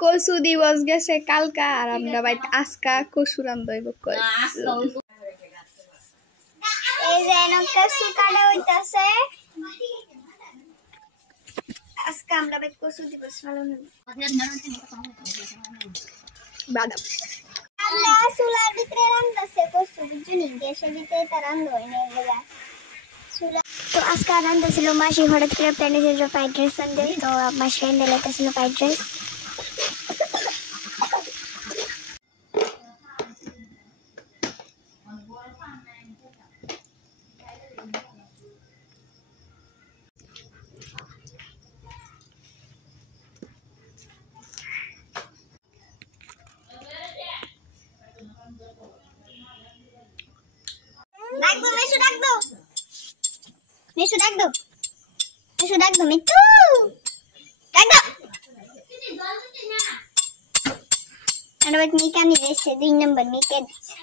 কচু দিবস গেছে কালকা আর আমরা বাইতে আজকা কচু রান্ধব কই এই যে কচু কাটা হইতাছে আজকে আমরা বাইতে কচু দিবস পালন বাদাম আমরা চুলার ভিতরে রান্নাছে কচু বুঝুনি গ্যাসের ভিতরে তা রান্না হয় না এগুলা চুলা তো আজকে রান্না ছিল মাসি হঠাৎ করে প্ল্যানে ছিল ফ্রাইড রাইস রান্ধে তো মাসি রান্না লেতেছিল ফ্রাইড রাইস মিশু ডাক দাও মিঠু ডাক দাও 2 নম্বর মিকে দিচ্ছে